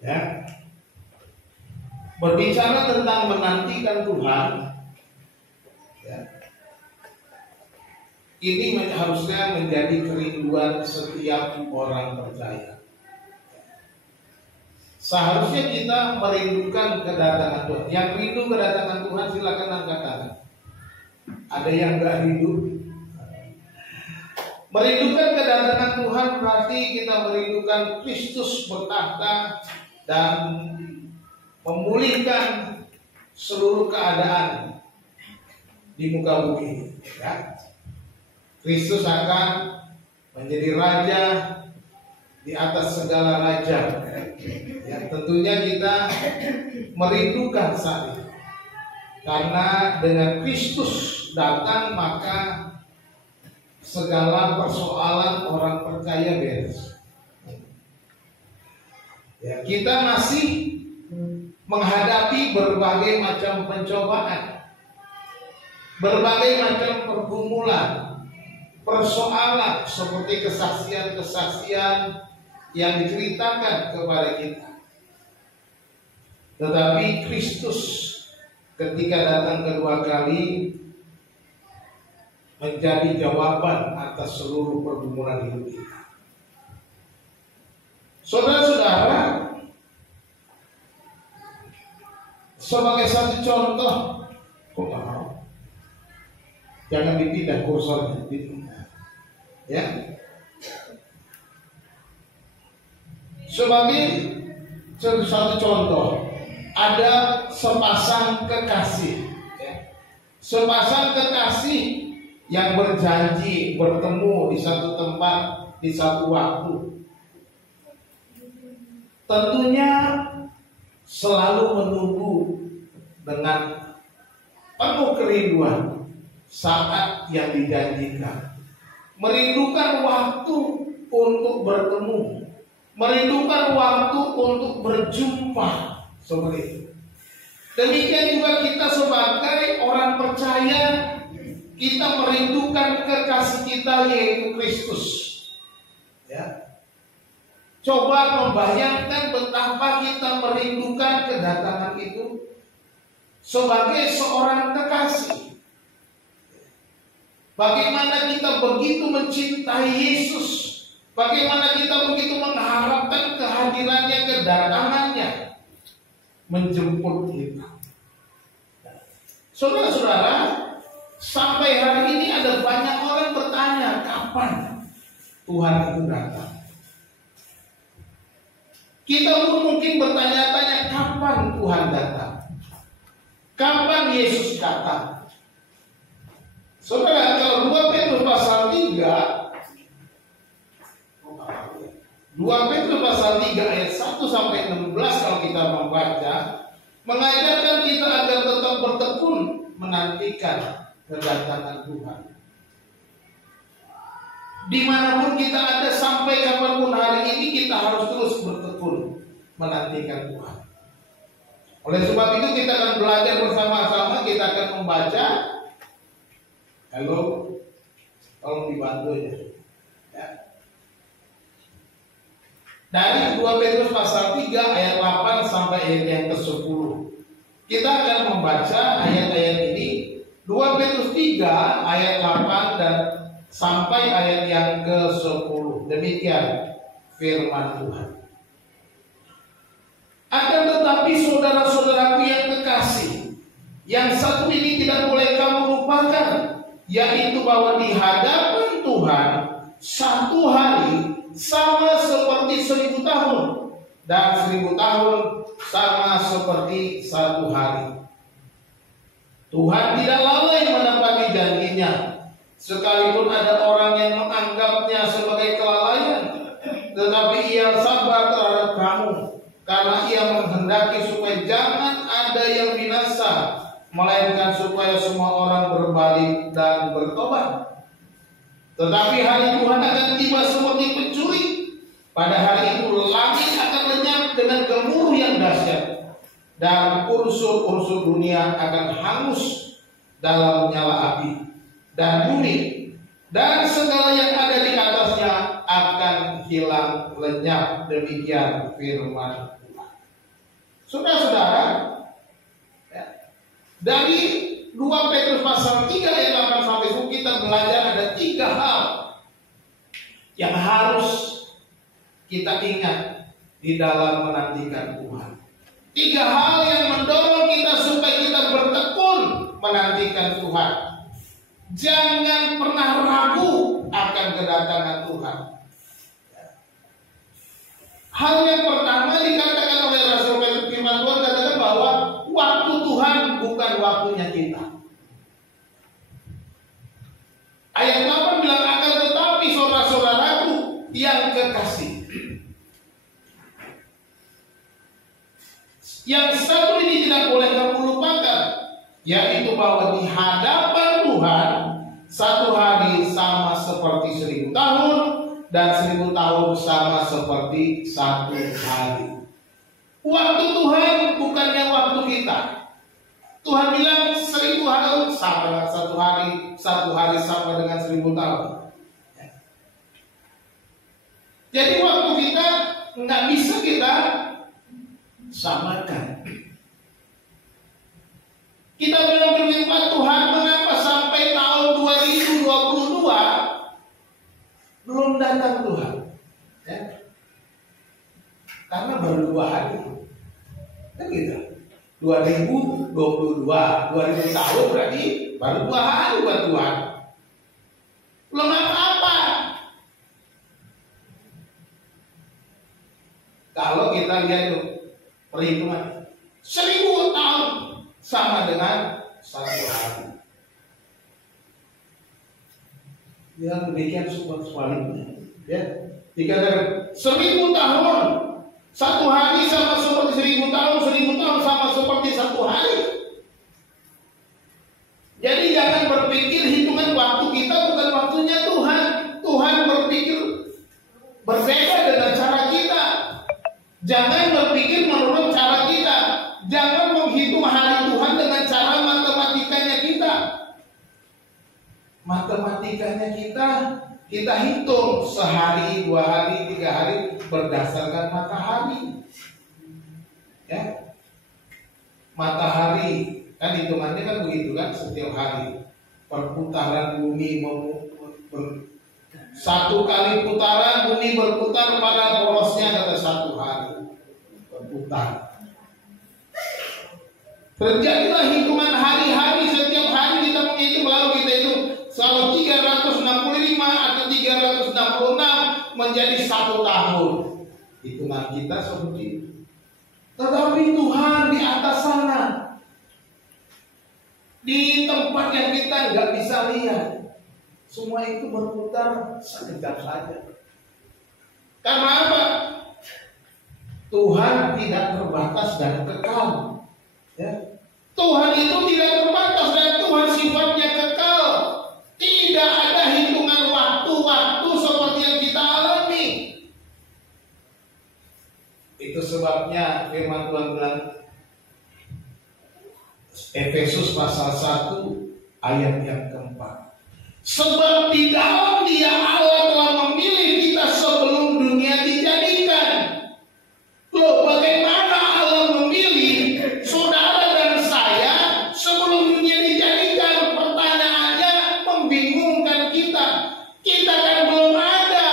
Ya. Berbicara tentang menantikan Tuhan, ya, ini harusnya menjadi kerinduan setiap orang percaya. Seharusnya kita merindukan kedatangan Tuhan. Yang rindu kedatangan Tuhan silakan angkat tangan. Ada yang enggak rindu? Merindukan kedatangan Tuhan berarti kita merindukan Kristus bertahta dan memulihkan seluruh keadaan di muka bumi. Ya. Kristus akan menjadi raja di atas segala raja. Ya, tentunya kita merindukan saat itu. Karena dengan Kristus datang maka segala persoalan orang percaya beres. Ya, kita masih menghadapi berbagai macam pencobaan, berbagai macam pergumulan, persoalan seperti kesaksian-kesaksian yang diceritakan kepada kita. Tetapi Kristus ketika datang kedua kali menjadi jawaban atas seluruh pergumulan hidup kita. Saudara-saudara, sebagai satu contoh, jangan dipindah kursornya, ya. Sebagai satu contoh, ada sepasang kekasih, ya. Sepasang kekasih yang berjanji bertemu di satu tempat di satu waktu. Tentunya selalu menunggu dengan penuh kerinduan saat yang dijanjikan. Merindukan waktu untuk bertemu, merindukan waktu untuk berjumpa, seperti itu. Demikian juga kita sebagai orang percaya, kita merindukan kekasih kita yaitu Kristus. Ya. Coba membayangkan betapa kita merindukan kedatangan itu sebagai seorang kekasih. Bagaimana kita begitu mencintai Yesus, bagaimana kita begitu mengharapkan kehadirannya, kedatangannya menjemput kita. Saudara-saudara, sampai hari ini ada banyak orang bertanya kapan Tuhan itu datang. Kita pun mungkin bertanya-tanya kapan Tuhan datang, kapan Yesus datang. Saudara, kalau 2 Petrus pasal 3, 2 Petrus pasal 3 ayat 1 sampai 16 kalau kita membaca, mengajarkan kita agar tetap bertekun menantikan kedatangan Tuhan. Dimanapun kita ada, sampai kapanpun hari ini, kita harus terus bertekun menantikan Tuhan. Oleh sebab itu kita akan belajar bersama-sama, kita akan membaca. Halo, tolong dibantu ya. Dari 2 Petrus pasal 3 ayat 8 sampai ayat yang ke-10. Kita akan membaca ayat-ayat ini, 2 Petrus 3 ayat 8 dan sampai ayat yang ke-10. Demikian firman Tuhan. Akan tetapi saudara-saudaraku yang kekasih, yang satu ini tidak boleh kamu lupakan, yaitu bahwa di hadapan Tuhan satu hari sama seperti 1000 tahun, dan 1000 tahun sama seperti satu hari. Tuhan tidak lalai menepati janjinya, sekalipun ada orang yang menganggapnya sebagai kelalaian, tetapi ia sabar terhadap kamu, karena ia menghendaki supaya jangan ada yang binasa, melainkan supaya semua orang berbalik dan bertobat. Tetapi hari Tuhan akan tiba seperti pencuri. Pada hari itu langit akan lenyap dengan gemuruh yang dahsyat, dan unsur-unsur dunia akan hangus dalam nyala api, dan bumi dan segala yang ada di atasnya akan hilang lenyap. Demikian firman Tuhan. Saudara-saudara, ya, dari 2 Petrus pasal 3 ayat 8 sampai 10 kita belajar ada 3 hal yang harus kita ingat di dalam menantikan Tuhan. 3 hal yang mendorong kita supaya kita bertekun menantikan Tuhan. Jangan pernah ragu akan kedatangan Tuhan. Hal yang pertama dikatakan oleh Rasul Petrus, firman Tuhan katakan bahwa waktu Tuhan bukan waktunya kita. Ayat 8 bilang, akan tetapi saudara-saudaraku yang kekasih, yang satu ini tidak boleh kamu lupakan, yaitu bahwa di hadapan Tuhan 1 hari sama seperti 1000 tahun, dan 1000 tahun sama seperti 1 hari. Waktu Tuhan bukannya waktu kita. Tuhan bilang 1000 tahun sama dengan 1 hari, 1 hari sama dengan 1000 tahun. Jadi waktu kita nggak bisa kita samakan. Kita belum berjumpa Tuhan, mengapa sampai tahun 2022 belum datang Tuhan? Ya. Karena baru 2 hari. Kan gitu. 2022, 2000 tahun berarti baru 2 hari buat Tuhan. Belum apa-apa. Kalau kita lihat tuh perhitungan 1000 tahun sama dengan 1 hari. Ya demikian sebaliknya. Ya, dikatakan 1000 tahun 1 hari sama seperti 1000 tahun, 1000 tahun sama seperti 1 hari. Jadi jangan berpikir hitungan waktu kita bukan waktunya Tuhan. Tuhan berpikir berbeda dengan cara kita. Jangan berpikir menurut cara kita. Jangan menghitung hari Tuhan dengan cara matematikanya kita. Matematikanya kita hitung sehari, 2 hari, 3 hari berdasarkan matahari. Ya. Matahari kan hitungannya kan begitu kan, setiap hari perputaran bumi 1 kali putaran bumi berputar pada porosnya kata 1 hari berputar. Terjadilah hitungan hari-hari, setiap hari kita menghitung, lalu kita itu kalau 365 atau 366 menjadi 1 tahun. Hitungan kita seperti itu. Tetapi Tuhan di atas sana, di tempat yang kita nggak bisa lihat, semua itu berputar sekejap saja. Karena apa? Tuhan tidak terbatas dan kekal. Ya. Tuhan itu tidak terbatas dan Tuhan sifatnya kekal. Tidak ada hitungan waktu-waktu seperti yang kita alami. Itu sebabnya firman Tuhan bilang Efesus pasal 1 ayat yang keempat. Sebab di dalam Dia Allah telah memilih kita sebelum dunia dijadikan. Loh, bagaimana Allah memilih saudara dan saya sebelum dunia dijadikan? Pertanyaannya membingungkan kita. Kita kan belum ada.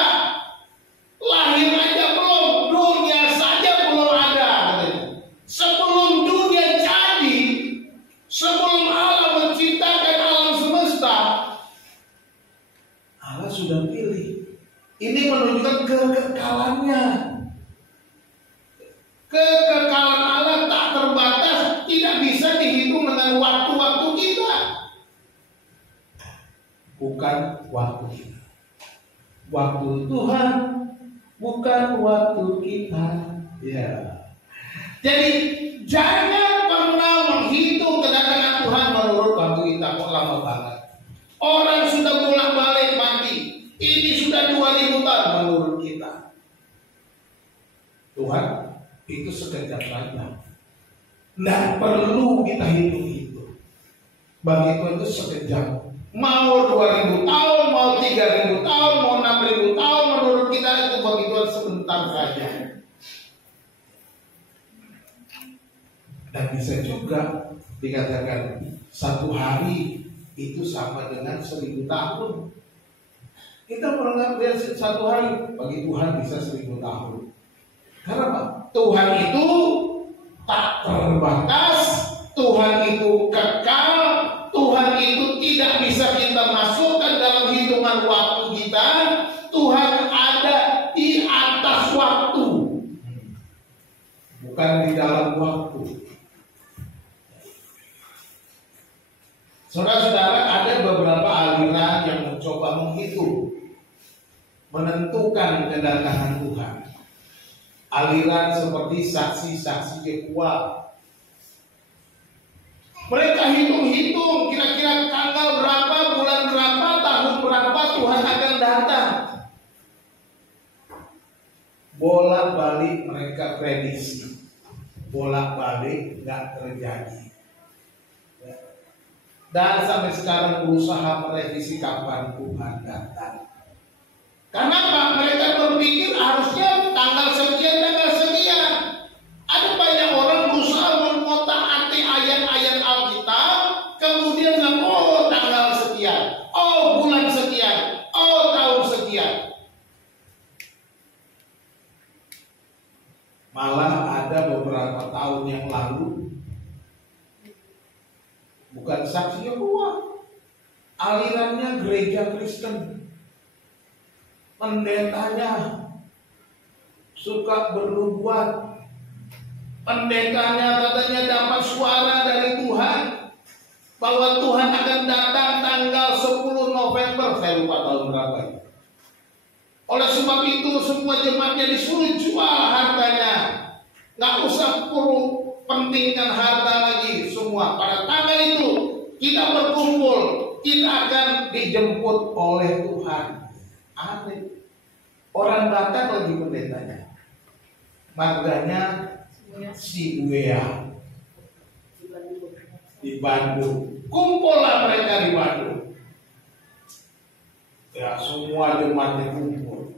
Lahir aja belum, dunia saja belum ada. Sebelum dunia jadi, sebelum Allah menciptakan alam semesta, Allah sudah pilih. Ini menunjukkan kekekalannya. Kekekalan Allah tak terbatas, tidak bisa dihitung dengan waktu-waktu kita. Bukan waktu kita. Waktu Tuhan bukan waktu kita. Ya. Jadi jangan pernah menghitung kedatangan Tuhan menurut waktu kita. Kok lama banget. Orang sudah bolak-balik mati. Ini sudah 2000 tahun menurut kita. Tuhan itu sekejap saja. Tidak perlu kita hitung-hitung. Bagi Tuhan itu sekejap. Mau 2000 tahun, mau 3000 tahun, mau 6000 tahun, menurut kita itu bagi Tuhan sebentar saja. Dan bisa juga dikatakan satu hari itu sama dengan 1000 tahun. Kita menganggap dia satu hari, bagi Tuhan bisa 1000 tahun. Karena apa? Tuhan itu tak terbatas, Tuhan itu kekal, Tuhan itu tidak bisa kita masukkan dalam hitungan waktu kita. Tuhan ada di atas waktu, bukan di dalam waktu. Saudara-saudara, ada beberapa aliran yang mencoba menghitung, menentukan kedatangan Tuhan. Aliran seperti saksi-saksi Yehova. Mereka hitung-hitung kira-kira tanggal berapa, bulan berapa, tahun berapa Tuhan akan datang. Bolak-balik mereka prediksi, bolak-balik nggak terjadi. Dan sampai sekarang berusaha merevisi kapan Tuhan datang. Kenapa? Mereka berpikir harusnya tanggal sekian, tanggal sekian. Ada banyak orang berusaha mengotak-atik ayat-ayat Alkitab, kemudian oh tanggal sekian, oh bulan sekian, oh tahun sekian. Malah ada beberapa tahun yang lalu, bukan saksi Yehova, alirannya gereja Kristen. Pendetanya suka bernubuat. Pendetanya katanya dapat suara dari Tuhan bahwa Tuhan akan datang tanggal 10 November, saya lupa tahun berapa ya. Oleh sebab itu semua jemaatnya disuruh jual hartanya. Nggak usah perlu pentingkan harta lagi semua. Pada tanggal itu kita berkumpul, kita akan dijemput oleh Tuhan. Aneh. Orang datang lagi pendetanya, marganya si Buea di Bandung. Kumpullah mereka di Bandung. Ya semua jemaatnya kumpul.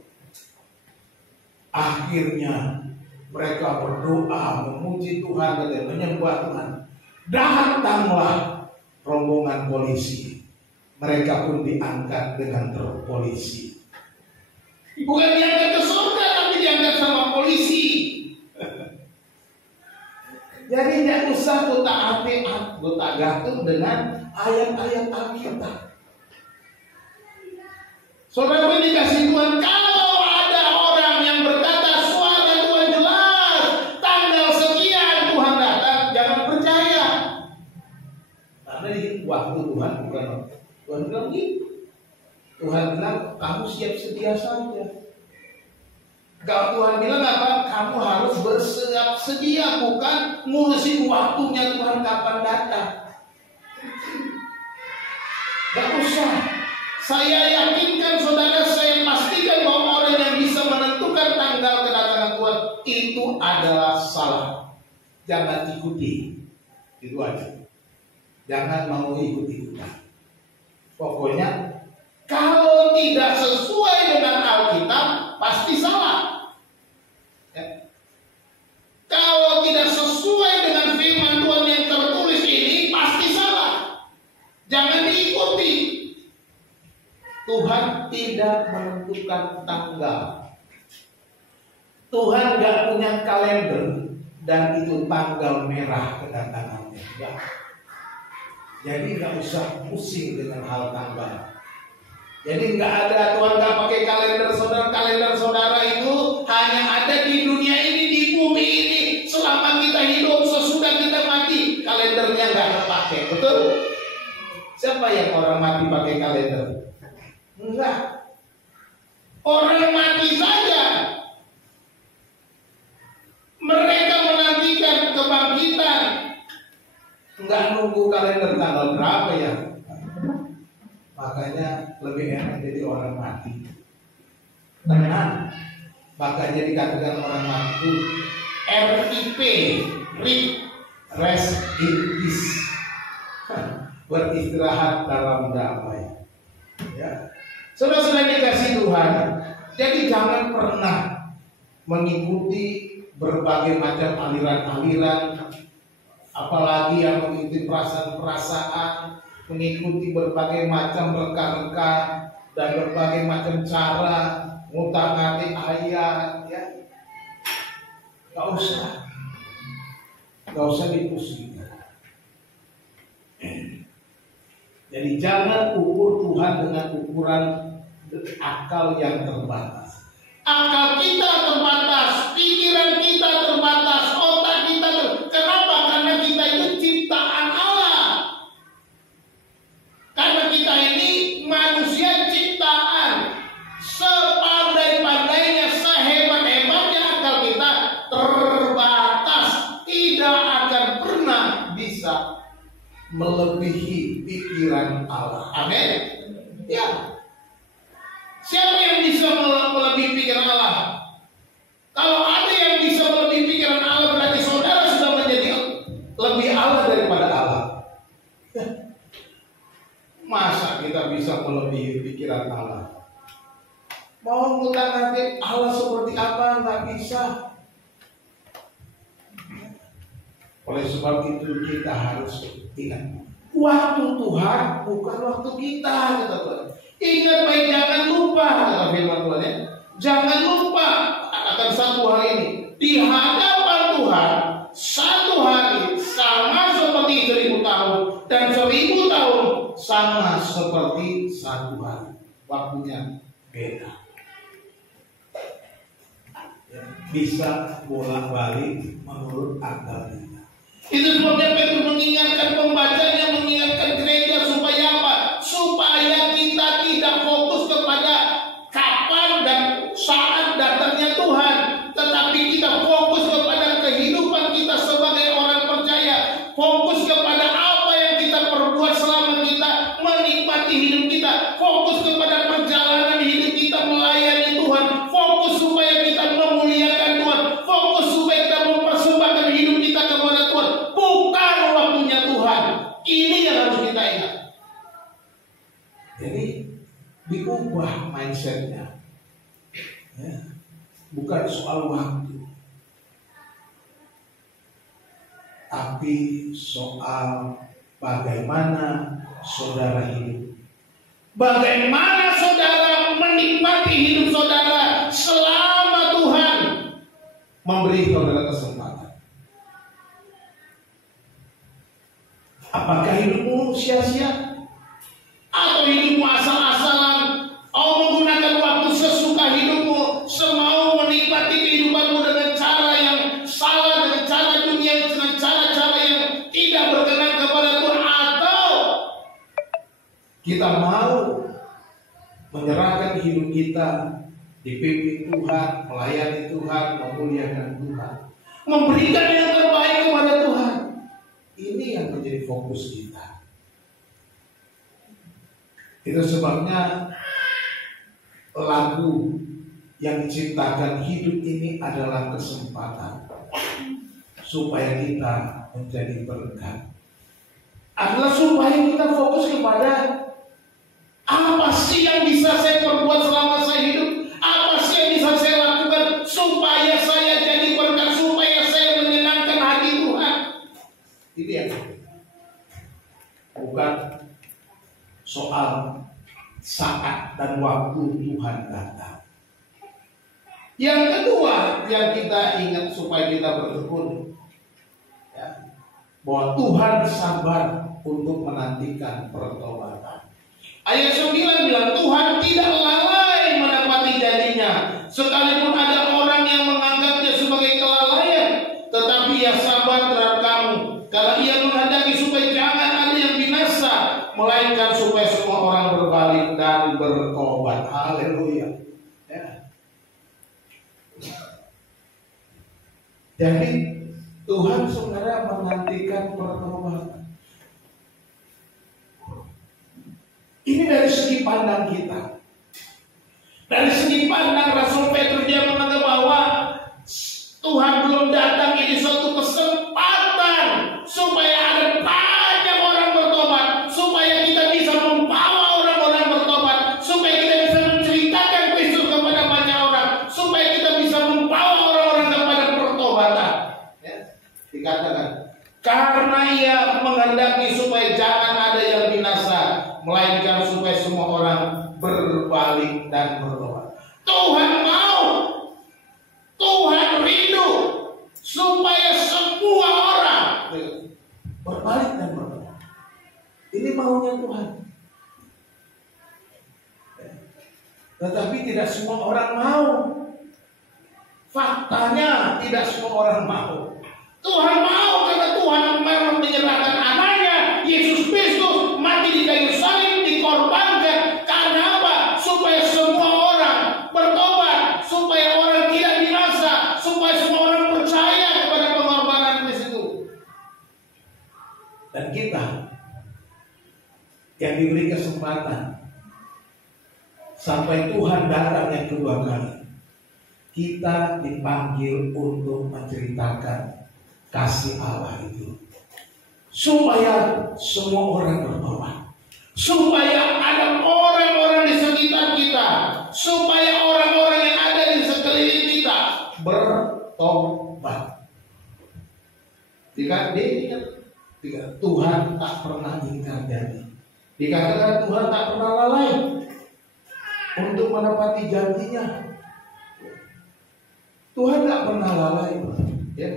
Akhirnya mereka berdoa memuji Tuhan dan menyembah Tuhan. Datanglah rombongan polisi. Mereka pun diangkat dengan truk polisi. Bukan diangkat ke surga, tapi diangkat sama polisi. Jadi tidak usah gotak-atik, gotak-gatuk dengan ayat-ayat Alkitab. Saudara dikasih Tuhan, kalau ada orang yang berkata suara Tuhan jelas, tanggal sekian Tuhan datang, jangan percaya. Karena ini waktu Tuhan bukan Tuhan bilang gitu. Tuhan bilang kamu siap sedia saja. Kalau Tuhan bilang apa? Kamu harus bersiap sedia, bukan ngurusin waktunya Tuhan kapan datang. Gak usah. Saya yakinkan saudara, saya pastikan bahwa orang yang bisa menentukan tanggal kedatangan Tuhan itu adalah salah. Jangan ikuti. Itu aja. Jangan mau ikut-ikutan. Pokoknya kalau tidak sesuai dengan Alkitab, pasti salah. Ya. Kalau tidak sesuai dengan firman Tuhan yang tertulis ini, pasti salah. Jangan diikuti. Tuhan tidak menentukan tanggal. Tuhan gak punya kalender dan itu tanggal merah kedatangannya. Ya. Jadi gak usah pusing dengan hal tanggal. Jadi nggak ada, Tuhan nggak pakai kalender saudara. Kalender saudara itu hanya ada di dunia ini, di bumi ini. Selama kita hidup, sesudah kita mati, kalendernya nggak terpakai. Betul? Siapa yang orang mati pakai kalender? Enggak. Orang mati saja. Mereka menantikan kebangkitan. Enggak nunggu kalender tanggal berapa ya. Makanya lebih enak jadi orang mati. Tenang. Makanya dikatakan orang mati itu RIP, rest in peace. Beristirahat dalam damai. Ya. Saudara-saudara dikasih Tuhan, jadi jangan pernah mengikuti berbagai macam aliran-aliran apalagi yang mengikuti perasaan-perasaan, mengikuti berbagai macam reka-reka dan berbagai macam cara ngutak-ngatik ayat, ya. Gak usah dipusingkan. Jadi jangan ukur Tuhan dengan ukuran akal yang terbatas. Akal kita terbatas, pikiran kita terbatas, otak kita terbatas. Kenapa? Karena kita itu ciptaan Allah. Karena kita ini manusia ciptaan. Sepandai-pandainya, sehebat-hebatnya akal kita terbatas. Tidak akan pernah bisa melebihi pikiran Allah. Amin. Ya. Siapa yang bisa melebihi pikiran Allah? Kalau ada yang bisa melebihi pikiran Allah, berarti saudara sudah menjadi lebih Allah daripada Allah. Masa kita bisa melebihi pikiran Allah? Mau ngutak-ngatik Allah seperti apa? Nggak bisa. Oleh sebab itu kita harus ingat, waktu Tuhan bukan waktu kita, kata Tuhan. Ingat baik, jangan lupa, kata firman Tuhan, ya. Jangan lupa akan satu hari ini di hadapan Tuhan. Satu hari sama seperti 1000 tahun, dan 1000 tahun sama seperti satu hari. Waktunya beda. Bisa bolak-balik menurut akal kita. Itu sebabnya Petrus mengingatkan pembacanya, mengingatkan gereja supaya apa? Supaya kita tidak fokus kepada kapan dan saat datangnya Tuhan, tetapi kita fokus kepada kehidupan kita sebagai orang percaya. Fokus kepada apa yang kita perbuat selama kita menikmati hidup kita. Fokus kepada perjalanan hidup kita melayani Tuhan. Fokus supaya kita memuliakan Tuhan. Fokus supaya kita mempersembahkan hidup kita kepada Tuhan. Bukan waktunya Tuhan. Ini yang harus kita ingat. Jadi diubah mindsetnya, ya. Bukan soal waktu, tapi soal bagaimana saudara hidup. Bagaimana saudara menikmati hidup saudara selama Tuhan memberi saudara kesempatan. Apakah hidupmu sia-sia? Atau hidupmu asal-asalan? Menggunakan waktu sesuka hidupmu, semau menikmati kehidupanmu dengan cara yang salah, dengan cara dunia, dengan cara-cara yang tidak berkenan kepada Tuhan. Atau kita mau menyerahkan hidup kita dipimpin Tuhan, melayani Tuhan, memuliakan Tuhan, memberikan yang terbaik kepada Tuhan. Ini yang menjadi fokus kita. Itu sebabnya lagu yang diciptakan hidup ini adalah kesempatan supaya kita menjadi berkat. Adalah supaya kita fokus kepada apa sih yang bisa saya perbuat selama saya hidup? Apa sih yang bisa saya lakukan supaya saya jadi berkat, supaya saya menyenangkan hati Tuhan? Itu yang bukan soal saat dan waktu Tuhan datang. Yang kedua yang kita ingat supaya kita bertekun, ya, bahwa Tuhan sabar untuk menantikan pertobatan. Ayat 9 bilang Tuhan tidak lalai menepati janjinya, sekalipun ada orang yang menganggapnya sebagai kelalaian, tetapi ia sabar terhadap kamu, karena ia menghendaki supaya jangan ada yang binasa, melainkan supaya semua orang berbalik dan bertobat. Haleluya. Ya. Jadi Tuhan saudara menantikan pertobatan. Ini dari segi pandang kita. Dari segi pandang Rasul Petrus, dia menganggap bahwa Tuhan belum datang. Ini suatu kesempatan supaya ada banyak orang bertobat, supaya kita bisa membawa orang-orang bertobat, supaya kita bisa menceritakan Kristus kepada banyak orang, supaya kita bisa membawa orang-orang kepada pertobatan. Ya, dikatakan Karena ia menghendaki supaya jangan ada yang binasa, melainkan supaya semua orang berbalik dan bertobat. Tuhan mau, Tuhan rindu supaya semua orang berbalik dan bertobat. Ini maunya Tuhan. Tetapi tidak semua orang mau. Faktanya tidak semua orang mau. Tuhan mau karena Tuhan memang menyerahkan anaknya Yesus Kristus mati di kayu salib, dikorbankan. Karena apa? Supaya semua orang bertobat, supaya orang tidak binasa, supaya semua orang percaya kepada pengorbanan Kristus itu. Dan kita yang diberi kesempatan sampai Tuhan datang yang kedua kali, kita dipanggil untuk menceritakan kasih Allah itu, supaya semua orang bertobat, supaya ada orang-orang di sekitar kita, supaya orang-orang yang ada di sekeliling kita bertobat. Tuhan tak pernah ingkar janji. Dikatakan Tuhan tak pernah lalai untuk menepati janjinya. Tuhan tak pernah lalai, ya.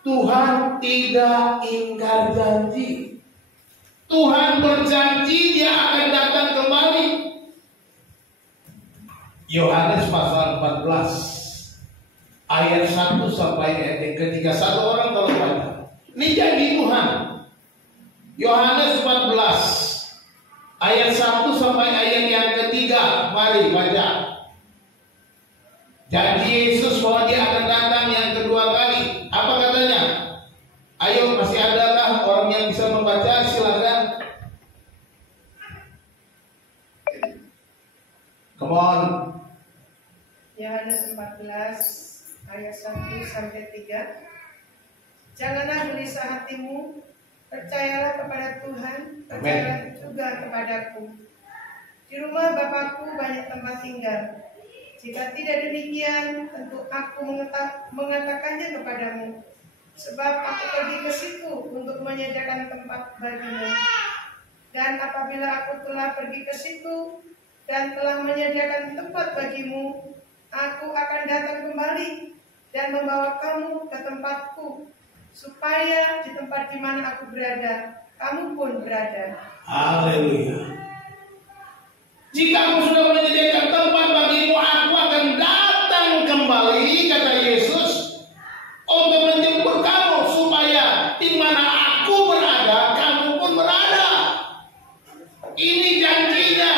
Tuhan tidak ingkar janji. Tuhan berjanji dia akan datang kembali. Yohanes pasal 14 ayat 1 sampai ayat yang ketiga. Satu orang kalau baca. Ini janji Tuhan. Yohanes 14 ayat 1 sampai ayat yang ketiga. Mari baca. Janji Yesus bahwa dia akan datang yang kedua kali. Apa katanya? Ayo, masih adakah orang yang bisa membaca? Silakan. Come on. Yohanes 14 ayat 1 sampai 3. Janganlah gelisah hatimu, percayalah kepada Tuhan, percayalah juga kepadaku. Di rumah Bapakku banyak tempat tinggal. Jika tidak demikian, tentu aku mengatakannya kepadamu. Sebab aku pergi ke situ untuk menyediakan tempat bagimu. Dan apabila aku telah pergi ke situ dan telah menyediakan tempat bagimu, aku akan datang kembali dan membawa kamu ke tempatku, supaya di tempat di mana aku berada, kamu pun berada. Haleluya. Jika aku sudah menyediakan tempat bagimu, aku akan datang kembali, kata Yesus, untuk menjemput kamu, supaya di mana aku berada, kamu pun berada. Ini janjinya.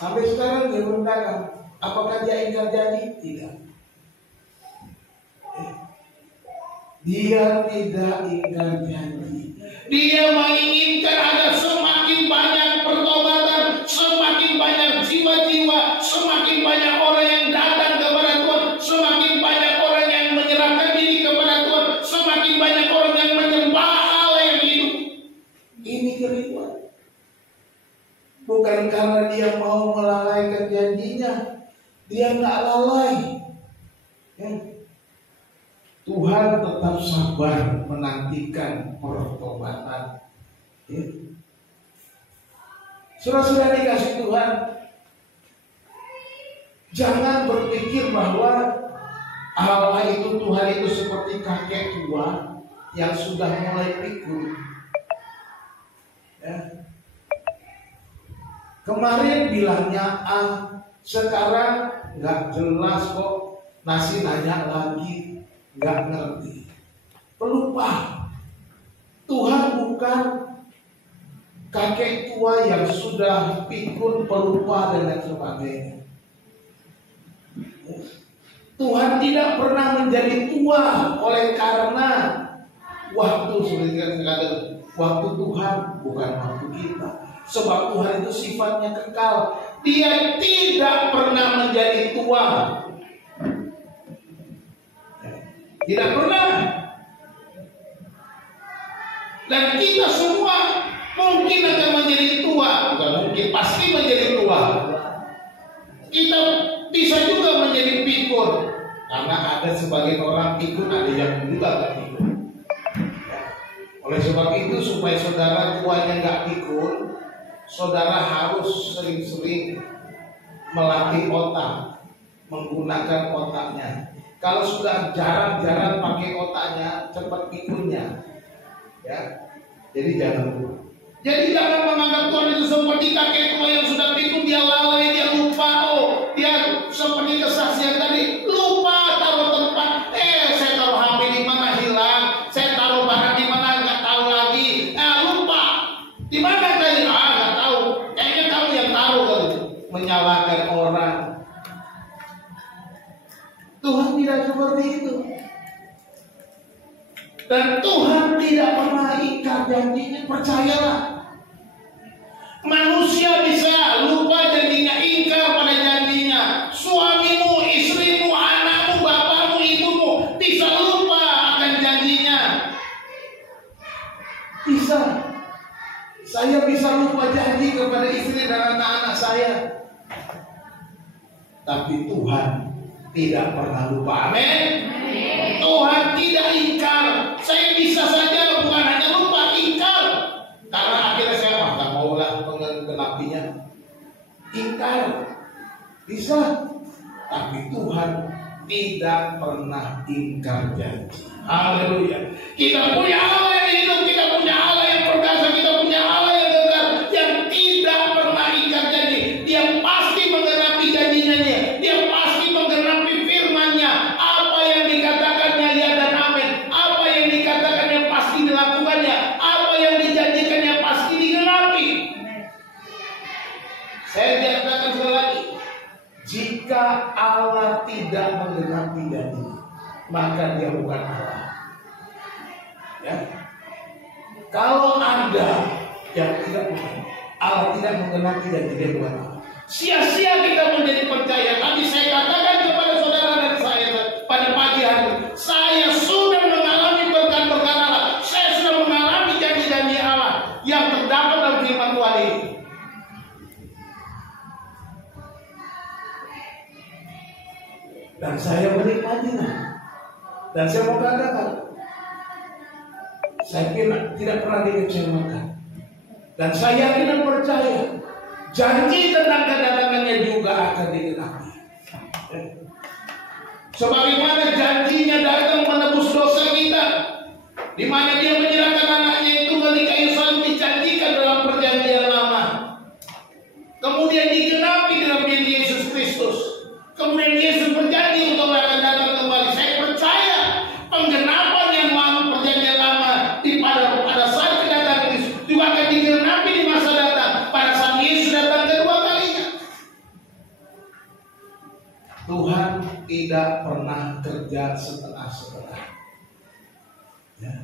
Sampai sekarang dia belum datang. Apakah dia ingkar janji? Tidak. Dia tidak ingkar janji. Dia menginginkan ada semakin banyak pertobatan, semakin banyak jiwa-jiwa, semakin banyak orang yang datang kepada Tuhan, semakin banyak orang yang menyerahkan diri kepada Tuhan, semakin banyak orang yang menyembah Allah yang hidup. Ini kerinduan. Bukan karena dia mau melalaikan janjinya, dia nggak lalai. Tuhan tetap sabar menantikan pertobatan. Saudara-saudara dikasih Tuhan, jangan berpikir bahwa Allah itu, Tuhan itu seperti kakek tua yang sudah mulai pikun. Ya. Kemarin bilangnya A, sekarang nggak jelas kok, nasi nanya lagi, nggak ngerti. Pelupa. Tuhan bukan kakek tua yang sudah pikun, pelupa dan lain sebagainya. Tuhan tidak pernah menjadi tua oleh karena waktu, sebenarnya waktu Tuhan bukan waktu kita. Sebab Tuhan itu sifatnya kekal. Dia tidak pernah menjadi tua. Tidak pernah. Dan kita semua mungkin akan menjadi tua. Bukan mungkin, pasti menjadi tua. Kita bisa juga menjadi pikun. Karena ada sebagian orang pikun, ada yang juga gak pikun. Oleh sebab itu, supaya saudara tuanya nggak pikun, saudara harus sering-sering melatih otak, menggunakan otaknya. Kalau sudah jarang-jarang pakai otaknya, cepat pikunnya. Ya, jadi jangan menganggap Tuhan itu seperti kakek tua yang sudah pikun, dia lalai, dia lupa. Dia seperti kesaksian tadi, lupa taruh tempat. Saya taruh HP di mana hilang, saya taruh barang di mana nggak tahu lagi. Lupa. Di mana tadi? Nggak tahu. Kayaknya kamu yang taruh kali. Menyalahkan orang. Tuhan tidak seperti itu. Dan Tuhan tidak pernah ingkar janjinya, percayalah. Manusia bisa lupa janjinya, ingkar pada janjinya. Suamimu, istrimu, anakmu, bapakmu, ibumu bisa lupa akan janjinya. Bisa. Saya bisa lupa janji kepada istri dan anak-anak saya. Tapi Tuhan tidak pernah lupa. Amin. Tuhan tidak ingkar. Saya bisa saja bukan hanya lupa, ingkar. Karena akhirnya saya nggak mau lah menggenapinya. Ingkar bisa, tapi Tuhan tidak pernah ingkar janji. Haleluya. Kita punya Allah yang hidup, kita punya Allah yang perkasa, kita punya Allah yang kekal, yang tidak pernah ingkar janji. Dia pasti menggenapi janjinya. Dia pasti menggenapi firman-Nya. Apa yang dikatakannya ya dan amin. Apa yang dikatakannya pasti dilakukannya. Apa yang dijanjikannya pasti digenapi. Saya katakan sekali lagi, jika Allah tidak menggenapi janji, maka Dia bukan Allah. Ya. Kalau Anda yang tidak bukan, Allah tidak menggenapi janji, Dia bukan Allah. Sia-sia kita menjadi percaya. Tadi saya katakan kepada saudara dan saya pada pagi hari, saya sudah mengalami berkat-berkat Allah. Saya sudah mengalami janji-janji Allah yang terdapat dalam firman Tuhan ini. Dan saya menikmatinya. Dan saya mau katakan, saya tidak pernah dikecewakan. Dan saya yakin dan percaya, janji tentang kedatangannya juga akan digenapi. Sebagaimana janjinya datang menebus dosa kita, di mana Dia menyerahkan anaknya itu bagi kayu salib, dijanjikan dalam perjanjian lama. Kemudian digenapi dalam diri Yesus Kristus. Kemudian Yesus berjanji untuk akan datang kembali. Saya percaya penggenapan yang lama, perjanjian lama pada saat kedatangan Yesus juga akan digenapi di masa datang pada saat Yesus datang kedua kalinya. Tuhan tidak pernah kerja setengah-setengah. Ya.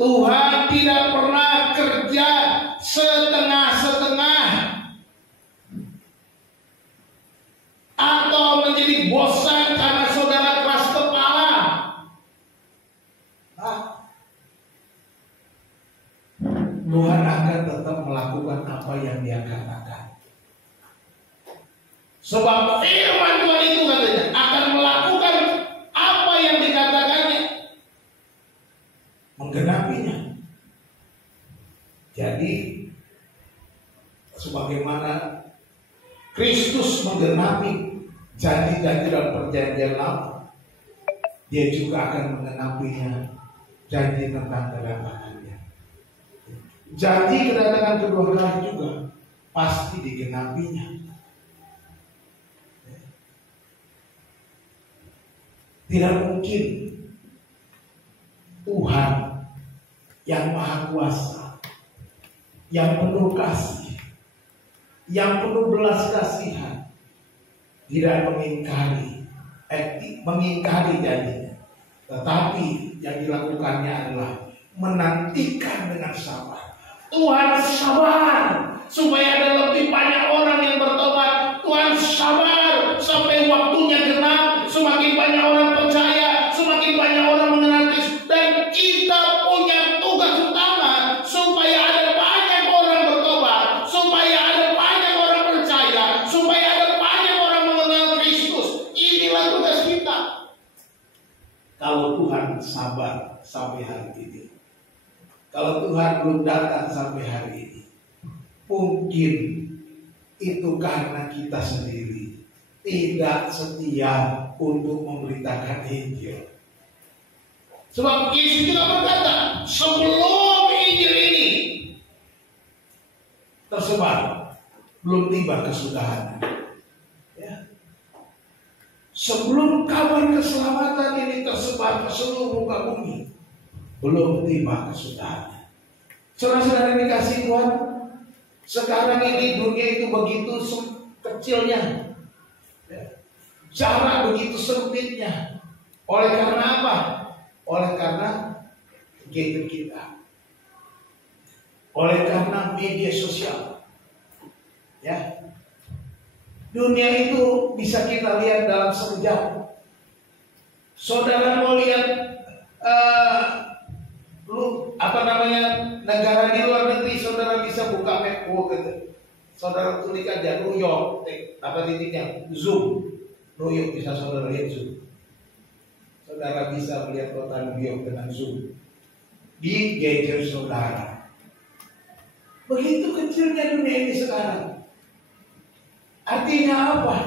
Tuhan tidak pernah kerja setengah-setengah atau menjadi bosan karena saudara keras kepala. Tuhan akan tetap melakukan apa yang Dia katakan. Sebab firman Tuhan itu katanya akan melakukan apa yang dikatakannya, menggenapinya. Jadi sebagaimana Kristus menggenapi janji-janji dalam perjanjian lama, Dia juga akan menggenapinya janji tentang kedatangannya. Janji kedatangan kedua kali juga pasti digenapinya. Tidak mungkin Tuhan yang Maha Kuasa, yang penuh kasih, yang penuh belas kasihan, tidak mengingkari janjinya. Tetapi yang dilakukannya adalah menantikan dengan sabar. Tuhan sabar supaya ada lebih banyak orang yang bertobat. Tuhan sabar sampai waktunya genap. Semakin banyak orang percaya, semakin banyak orang mengenal Kristus. Dan kita punya tugas utama supaya ada banyak orang bertobat, supaya ada banyak orang percaya, supaya ada banyak orang mengenal Kristus. Inilah tugas kita. Kalau Tuhan sabar sampai hari ini, Kalau Tuhan belum datang sampai hari ini, mungkin itu karena kita sendiri tidak setia untuk memberitakan Injil. Sebab Yesus juga berkata, sebelum Injil ini tersebar, belum tiba kesudahannya. Ya. Sebelum kabar keselamatan ini tersebar ke seluruh muka bumi, belum tiba kesudahannya. Saudara-saudara dikasih Tuhan, sekarang ini dunia itu begitu kecilnya, jarak begitu sempitnya. Oleh karena apa? Oleh karena gadget kita, oleh karena media sosial. Ya, dunia itu bisa kita lihat dalam sekejap. Saudara mau lihat negara di luar negeri, saudara bisa buka map gitu. Saudara tulis aja New York, apa titiknya zoom. New York bisa saudara lihat zoom. Saudara bisa melihat kota New York dengan zoom di gadget saudara. Begitu kecilnya dunia ini sekarang. Artinya apa?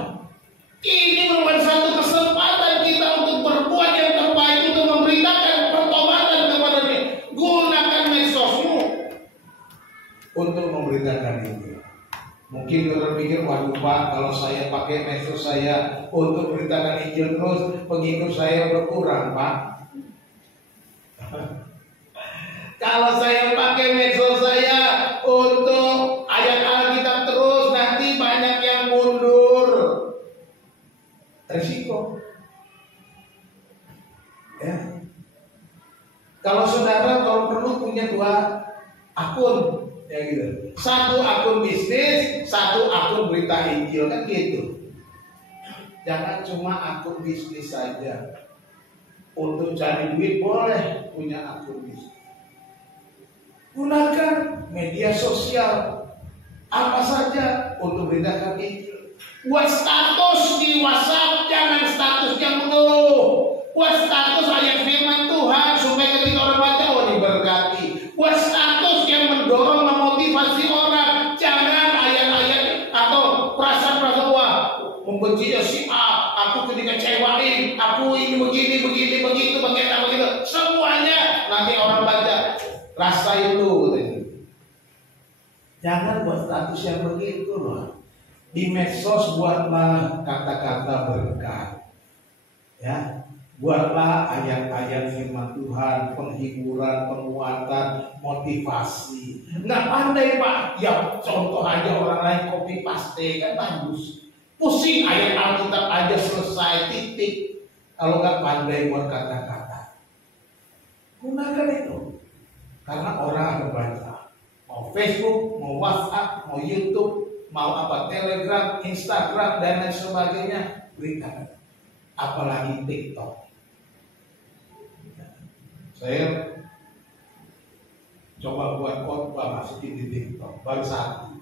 Ini merupakan satu kesempatan kita untuk berbuat yang terbaik, untuk memberitakan pertobatan kepada dia. Gunakan medsosmu untuk memberitakan ini. Mungkin kita pikir, waduh Pak, kalau saya pakai medsos saya untuk memberitakan Injil terus, pengikut saya berkurang Pak. Kalau saya pakai medsos saya untuk ayat Alkitab terus, nanti banyak yang mundur. Risiko. Ya. Kalau saudara perlu punya 2 akun, ya gitu. Satu akun bisnis, satu akun berita Injil, kan gitu. Jangan cuma akun bisnis saja. Untuk cari duit boleh punya akun bisnis. Gunakan media sosial apa saja untuk beritakan Injil. Buat status di WhatsApp, jangan status yang mengeluh. Buat status ayat firman Tuhan supaya ketika orang baca, oh diberkati. Buat status yang mendorong, memotivasi orang. Jangan ayat-ayat atau perasaan-perasaan, wah membenci si A, aku dikecewain, aku ini begini, begitu. Semuanya nanti orang baca. Rasa itu katanya. Jangan buat status yang begitu loh. Di medsos buatlah kata-kata berkat. Ya, buatlah ayat-ayat firman Tuhan, penghiburan, penguatan, motivasi. Nggak pandai Pak, ya contoh aja orang lain copy paste kan bagus. Pusing ayat Alkitab aja selesai titik. Kalau nggak pandai buat kata-kata, gunakan itu. Karena orang akan baca. Mau Facebook, mau WhatsApp, mau YouTube, mau apa Telegram, Instagram dan lain sebagainya, berikan. Apalagi TikTok. Saya coba buat khotbah masukin di TikTok, baru 1.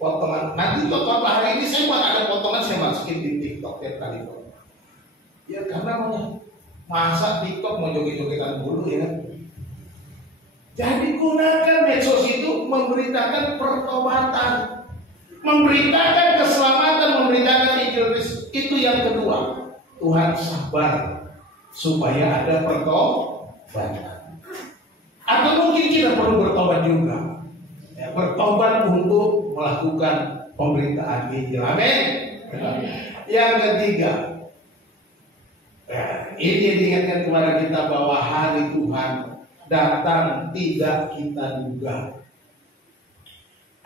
Potongan. Nanti khotbah hari ini saya buat ada potongan, saya masukin di TikTok tiap kali khotbah. Ya karena masa TikTok mau joget-jogetan dulu ya. Jadi gunakan medsos itu memberitakan pertobatan, memberitakan keselamatan, memberitakan Injil Kristus. Itu yang kedua. Tuhan sabar supaya ada pertobatan. Atau mungkin kita perlu bertobat juga. Ya, bertobat untuk melakukan pemberitaan Injil. Amin. Yang ketiga, ini diingatkan kepada kita bahwa hari Tuhan datang tidak kita duga.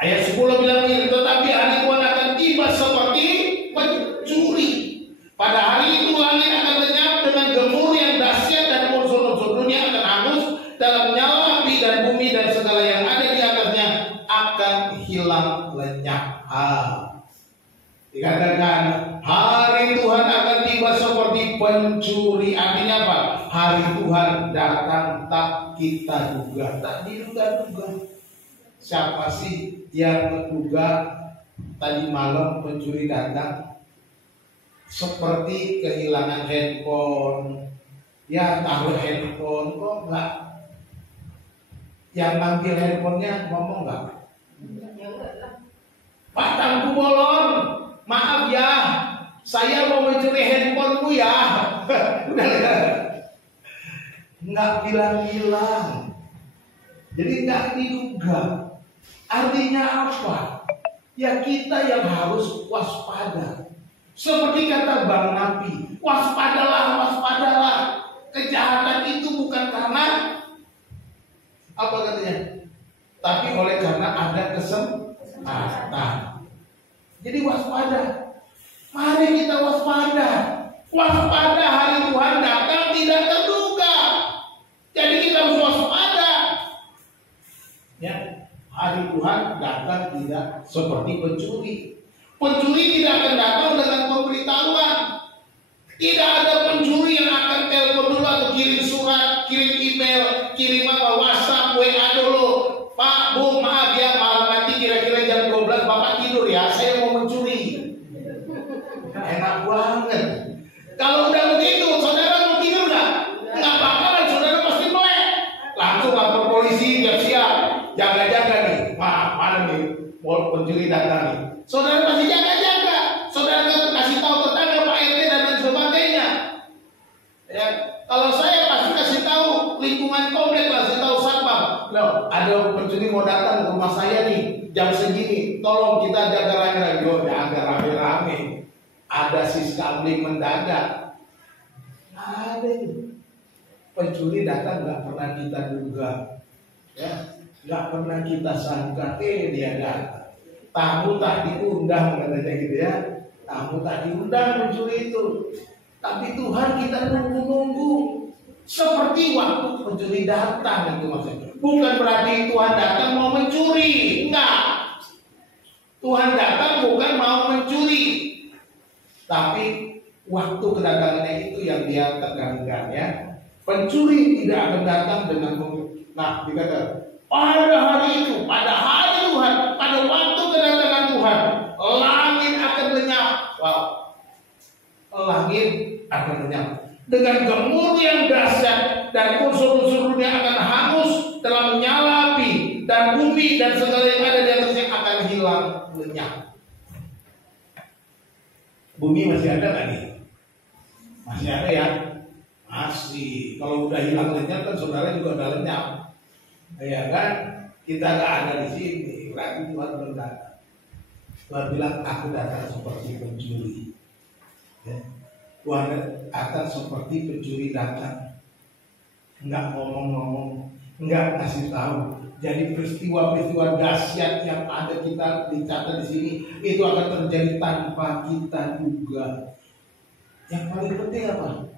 Ayat 10 bilang begini, tetapi hari Tuhan akan tiba seperti pencuri. Pada hari itu langit akan lenyap dengan gemuruh yang dahsyat dan unsur-unsur dunia akan hangus dalam nyala api, dan bumi dan segala yang ada di atasnya akan hilang lenyap. Dikatakan hari Tuhan akan tiba seperti pencuri. Artinya apa? Hari Tuhan datang tak kita duga, tak diduga-duga. Siapa sih yang menduga tadi malam pencuri datang? Seperti kehilangan handphone, Ya taruh handphone kok enggak. Yang ngambil handphonenya ngomong enggak? Pak tangku bolon, maaf ya, saya mau mencuri handphonemu ya. Enggak bilang-bilang. Jadi enggak diduga. Artinya apa? Ya kita yang harus waspada. Seperti kata Bang Nabi, waspadalah, waspadalah. Kejahatan itu bukan karena apa katanya? Tapi oleh karena ada kesempatan. Jadi waspada. Mari kita waspada. Waspada, hari Tuhan datang tidak terduga. Jadi kita harus waspada. Ya, hari Tuhan datang tidak seperti pencuri. Pencuri tidak akan datang dengan pemberitahuan. Tidak ada pencuri yang akan telepon dulu atau kirim surat, kirim email, kirim apa WhatsApp, WA dulu. Pak, Bu, maaf ya, malam nanti kira-kira jam 12 Bapak tidur ya, saya mau mencuri. Enak banget. Kalau udah begitu, saudara mau tidur nggak? Nggak bakalan, saudara pasti melek. Langsung lapor polisi, siap-siap, jaga-jaga nih. Wah, mana nih, pencuri datang nih. Saudara pasti jaga-jaga. Saudara kasih tahu tetangga, Pak RT dan lain sebagainya. Ya, kalau saya pasti kasih tahu lingkungan komplek lah, saya tahu satpam. Loh, ada pencuri mau datang ke rumah saya nih jam segini. Tolong kita jaga rame-rame. Yo, jaga rame-rame. Ada siskamling mendadak. Ada ini. Pencuri datang nggak pernah kita duga, ya, nggak pernah kita sangka. Dia datang. Tamu tak diundang katanya gitu ya. Tamu tak diundang mencuri itu. Tapi Tuhan kita nunggu-nunggu. Seperti waktu pencuri datang itu maksudnya. Bukan berarti Tuhan datang mau mencuri. Enggak. Tuhan datang bukan mau mencuri. Tapi waktu kedatangannya itu yang dia tekankan ya. Pencuri tidak akan datang dengan nah dikatakan pada hari itu, pada hari Tuhan, pada waktu kedatangan Tuhan, langit akan lenyap. Wow. Langit akan lenyap dengan gemuruh yang dahsyat dan unsur-unsurnya akan hangus dalam nyala api dan bumi dan segala yang ada di atasnya akan hilang lenyap. Bumi masih ada nggak nih? Masih ada ya? Masih. Kalau udah hilang lenyap kan saudara juga udah lenyap. Ya kan, kita nggak ada di sini, berarti Tuhan belum datang. Tuhan bilang aku datang seperti pencuri. Ya. Tuhan datang seperti pencuri datang, nggak ngomong-ngomong, nggak kasih tahu. Jadi peristiwa-peristiwa dahsyat yang ada kita dicatat di sini itu akan terjadi tanpa kita duga. Yang paling penting apa?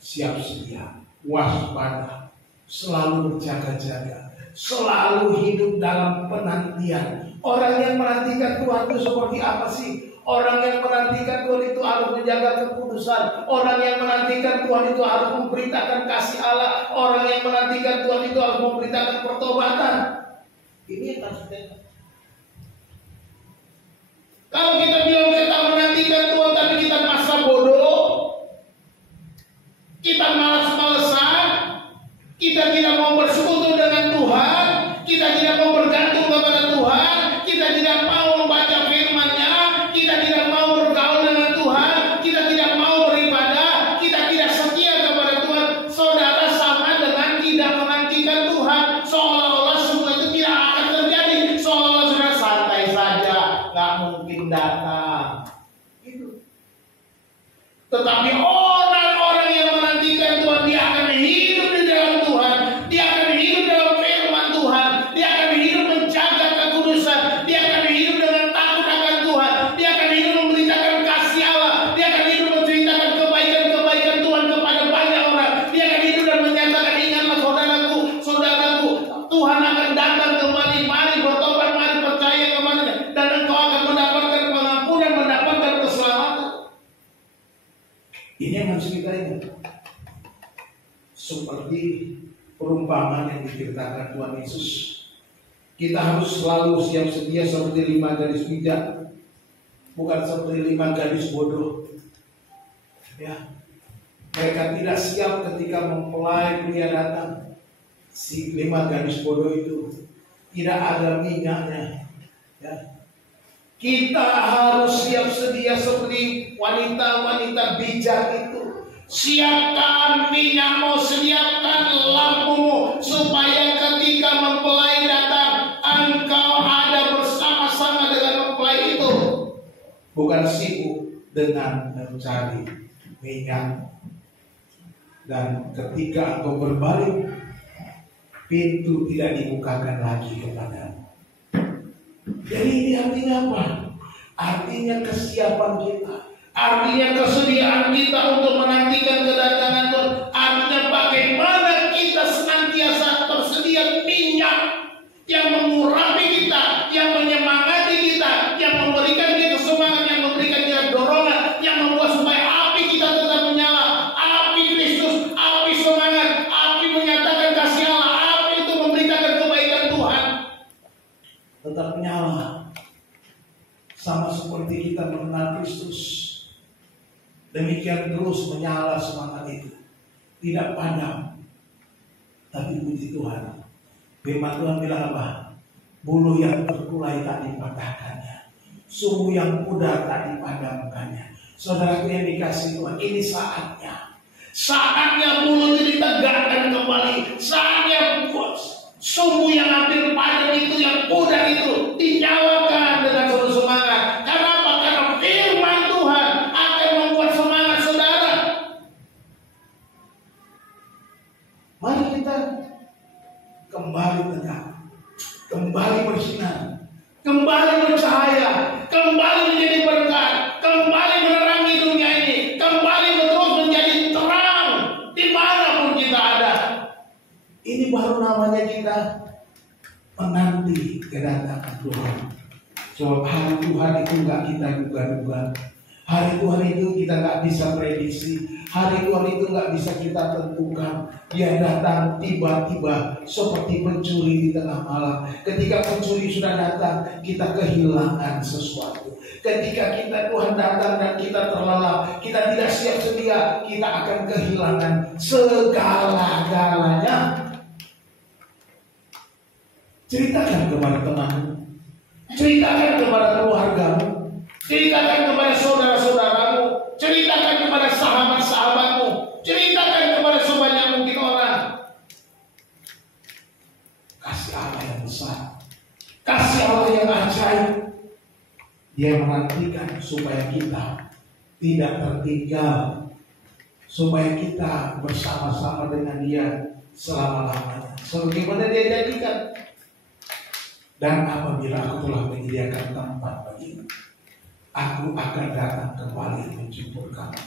Siap sedia, waspada. Selalu berjaga-jaga, selalu hidup dalam penantian. Orang yang menantikan Tuhan itu seperti apa sih? Orang yang menantikan Tuhan itu harus menjaga kekudusan. Orang yang menantikan Tuhan itu harus memberitakan kasih Allah. Orang yang menantikan Tuhan itu harus memberitakan pertobatan. Ini maksudnya. Kalau kita bilang kita menantikan Tuhan tapi kita masa bodoh, kita malas-malesan, kita tidak mau bersekutu dengan Tuhan, kita tidak mau bergantung kepada Tuhan, kita tidak mau membaca firman-Nya, kita tidak mau bergaul dengan Tuhan, kita tidak mau beribadah, kita tidak setia kepada Tuhan. Saudara sama dengan tidak menantikan Tuhan. Seolah-olah semua itu tidak akan terjadi. Seolah-olah sudah santai saja, nggak mungkin datang. Itu. Tetapi orang-orang yang menantikan Tuhan, dia akan hidup di dalam Tuhan, dia akan hidup dalam firman Tuhan, dia akan hidup menjaga kekudusan, dia akan hidup dengan takut akan Tuhan, dia akan hidup memberitakan kasih Allah, dia akan hidup menceritakan kebaikan-kebaikan Tuhan kepada banyak orang, dia akan hidup dan menyatakan, ingatlah saudaraku, saudaraku, Tuhan akan datang kembali, mari bertobat, mari percaya kepadanya, dan engkau akan mendapatkan pengampunan, mendapatkan keselamatan. Ini yang harus kita ingat. Seperti perumpamaan yang diceritakan Tuhan Yesus, kita harus selalu siap sedia seperti 5 gadis bijak, bukan seperti 5 gadis bodoh. Ya, Mereka tidak siap ketika mempelai pria datang. Si 5 gadis bodoh itu tidak ada minyaknya. Ya. Kita harus siap sedia seperti wanita-wanita bijak itu. Siapkan minyakmu, siapkan lampumu, supaya ketika mempelai datang, engkau ada bersama-sama dengan mempelai itu. Bukan sibuk dengan mencari minyak. Dan ketika engkau berbalik, pintu tidak dibukakan lagi kepadamu. Jadi ini artinya apa? Artinya kesiapan kita, artinya kesediaan kita untuk menantikan kedatangan Tuhan. Artinya bagaimana kita senantiasa tersedia minyak yang mengurapi kita, yang menyemangati kita, yang memberikan kita semangat, yang memberikan kita dorongan, yang membuat supaya api kita tetap menyala. Api Kristus, api semangat, api menyatakan kasih Allah, api itu memberitakan kebaikan Tuhan tetap menyala. Sama seperti kita mengenal Kristus, demikian terus menyala semangat itu, tidak padam. Tapi puji Tuhan, firman Tuhan bilang apa? Bulu yang terkulai tak dipatahkannya, sumbu yang pudar tak dipadamkannya. Saudaraku yang dikasihi Tuhan, ini saatnya. Saatnya bulu itu ditegakkan kembali. Saatnya sumbu yang hampir padam itu, yang pudar itu, dinyalakan dengan seluruh semangat. Karena apa? Karena firman Tuhan akan membuat semangat saudara. Mari kita kembali tegak, kembali bersinar, kembali bercahaya, kembali menjadi berkat, kembali menerangi dunia ini, kembali terus menjadi terang dimanapun kita ada. Ini baru namanya kita menanti kedatangan Tuhan. Sebab hari Tuhan itu nggak kita duga-duga. Hari Tuhan itu kita nggak bisa prediksi. Hari Tuhan itu nggak bisa kita tentukan. Dia datang tiba-tiba seperti pencuri di tengah malam. Ketika pencuri sudah datang, kita kehilangan sesuatu. Ketika Tuhan datang dan kita terlelap, kita tidak siap sedia, kita akan kehilangan segala-galanya. Ceritakan kepada temanmu, ceritakan kepada keluargamu, ceritakan kepada saudara-saudaramu, ceritakan kepada sahabat-sahabatmu, ceritakan kepada sebanyak mungkin orang. Kasih Allah yang besar, kasih Allah yang ajaib. Dia menantikan supaya kita tidak tertinggal, supaya kita bersama-sama dengan Dia selama-lamanya, sebagaimana Dia janjikan. Dan apabila aku telah menyediakan tempat bagimu, aku akan datang kembali menjemput kamu.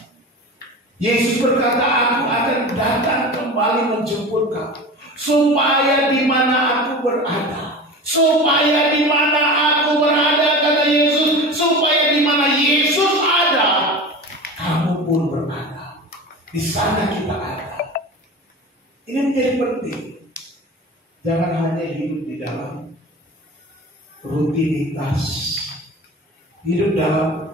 Yesus berkata, aku akan datang kembali menjemput kamu, supaya di mana aku berada, supaya di mana aku berada, kata Yesus, supaya di mana Yesus ada, kamu pun berada. Di sana kita ada. Ini menjadi penting. Jangan hanya hidup di dalam rutinitas, hidup dalam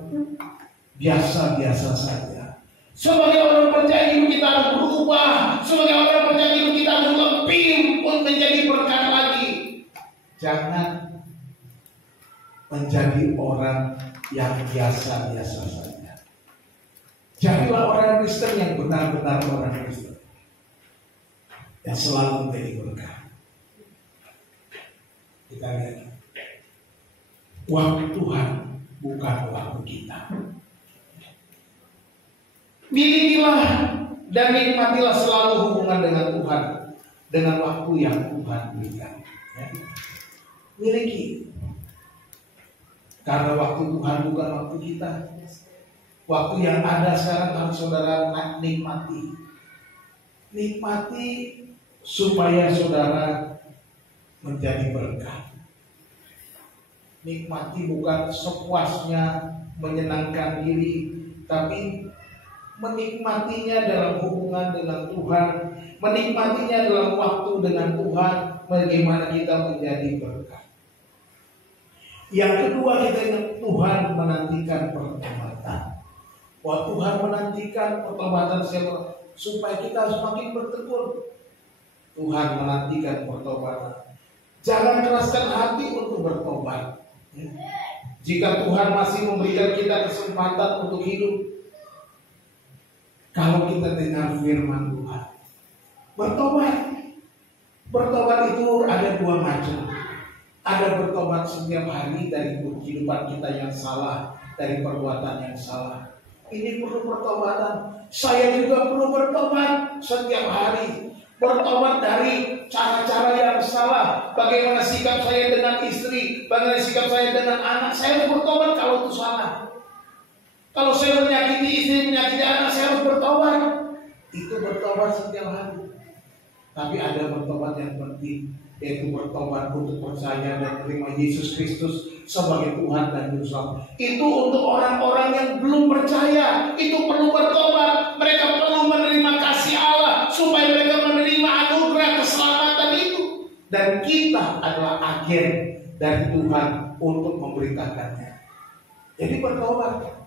biasa-biasa saja. Sebagai orang percaya hidup kita harus berubah. Sebagai orang percaya hidup kita harus lebih untuk menjadi berkat lagi. Jangan menjadi orang yang biasa-biasa saja. Jadilah orang Kristen yang benar-benar orang Kristen, yang selalu menjadi berkat. Kita lihat, waktu Tuhan bukan waktu kita. Milikilah dan nikmatilah selalu hubungan dengan Tuhan, dengan waktu yang Tuhan berikan. Ya. Miliki, karena waktu Tuhan bukan waktu kita. Waktu yang ada sekarang harus saudara nikmati. Nikmati supaya saudara menjadi berkat. Nikmati bukan sepuasnya menyenangkan diri, tapi menikmatinya dalam hubungan dengan Tuhan, menikmatinya dalam waktu dengan Tuhan, bagaimana kita menjadi berkat. Yang kedua, kita ingat Tuhan menantikan pertobatan. Wah, Tuhan menantikan pertobatan siapa? supaya kita semakin bertekun. Tuhan menantikan pertobatan. Jangan keraskan hati untuk bertobat. Jika Tuhan masih memberikan kita kesempatan untuk hidup, kalau kita dengar firman Tuhan, bertobat. Bertobat itu ada dua macam. Ada bertobat setiap hari dari kehidupan kita yang salah, dari perbuatan yang salah. Ini perlu pertobatan. Saya juga perlu bertobat setiap hari. Bertobat dari cara-cara yang salah. Bagaimana sikap saya dengan istri, bagaimana sikap saya dengan anak. Saya harus bertobat kalau itu salah. Kalau saya menyakiti istri, menyakiti anak, saya harus bertobat. Itu bertobat setiap hari. Tapi ada bertobat yang penting, yaitu bertobat untuk percaya dan terima Yesus Kristus sebagai Tuhan dan Juru Selamat. Itu untuk orang-orang yang belum percaya. Itu perlu bertobat. Mereka perlu menerima kasih Allah supaya mereka menerima anugerah keselamatan itu. Dan kita adalah agen dari Tuhan untuk memberitakannya. Jadi bertobat.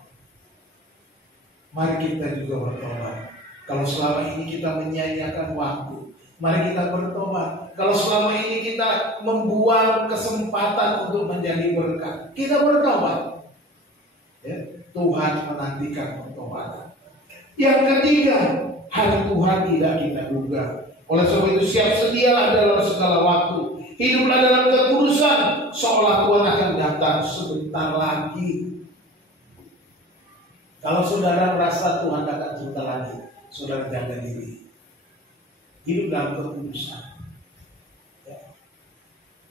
Mari kita juga bertobat. Kalau selama ini kita menyia-nyiakan waktu, mari kita bertobat. Kalau selama ini kita membuang kesempatan untuk menjadi berkat, kita bertobat. Ya, Tuhan menantikan pertobatan. Yang ketiga, hal Tuhan tidak kita duga. Oleh sebab itu siap sedialah dalam segala waktu. Hiduplah dalam kekudusan, seolah Tuhan akan datang sebentar lagi. Kalau saudara merasa Tuhan datang sebentar lagi, saudara jaga diri. Hidup dalam kekudusan. Ya.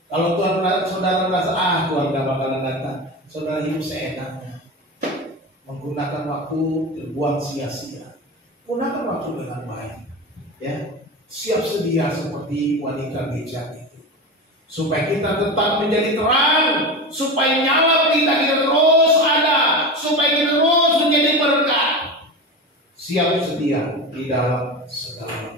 Kalau saudara merasa Tuhan gak bakalan datang, saudara hidup seenaknya, menggunakan waktu terbuang sia-sia. Gunakan waktu dengan baik. Ya, siap sedia seperti wanita bijak itu, supaya kita tetap menjadi terang, supaya nyala kita terus ada, supaya kita terus menjadi berkat. Siap sedia di dalam segala.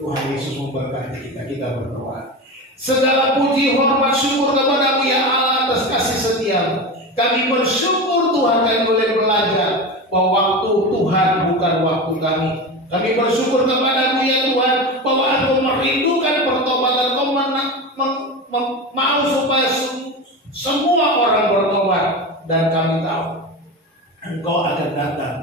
Tuhan Yesus memberkati kita berdoa. Segala puji, hormat, syukur kepadamu ya Allah atas kasih setiamu. Kami bersyukur Tuhan kami boleh belajar bahwa waktu Tuhan bukan waktu kami. Kami bersyukur kepadamu ya Tuhan bahwa Engkau merindukan pertobatan. Engkau mau supaya semua orang bertobat. Dan kami tahu Engkau akan datang.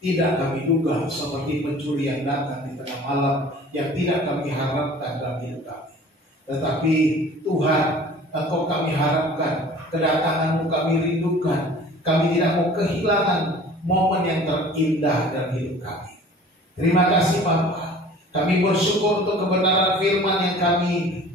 Tidak kami duga seperti pencuri yang datang di tengah malam yang tidak kami harapkan dalam hidup kami. Tetapi Tuhan, Engkau kami harapkan, kedatangan-Mu kami rindukan. Kami tidak mau kehilangan momen yang terindah dalam hidup kami. Terima kasih Bapa. Kami bersyukur untuk kebenaran firman yang kami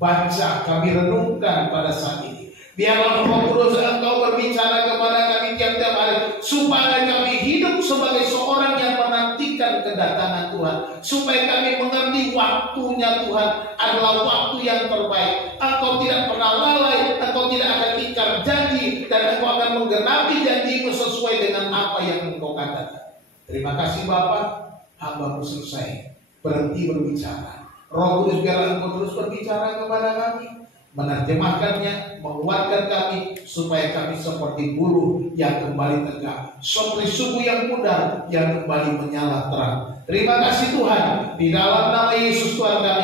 baca, kami renungkan pada saat ini. Biarlah Roh Kudus Engkau berbicara kepada kami tiap-tiap hari, supaya kami hidup sebagai seorang yang menantikan kedatangan Tuhan, supaya kami mengerti waktunya Tuhan adalah waktu yang terbaik. Engkau tidak pernah lalai, Engkau tidak akan ingkar janji, dan Engkau akan menggenapi janji-Mu sesuai dengan apa yang Engkau katakan. Terima kasih Bapa, hamba-Mu selesai berhenti berbicara. Roh Kudus biarlah Engkau terus berbicara kepada kami, menerjemahkannya, menguatkan kami, supaya kami seperti buruh yang kembali tegak, seperti suku yang muda yang kembali menyala terang. Terima kasih Tuhan, di dalam nama Yesus Tuhan kami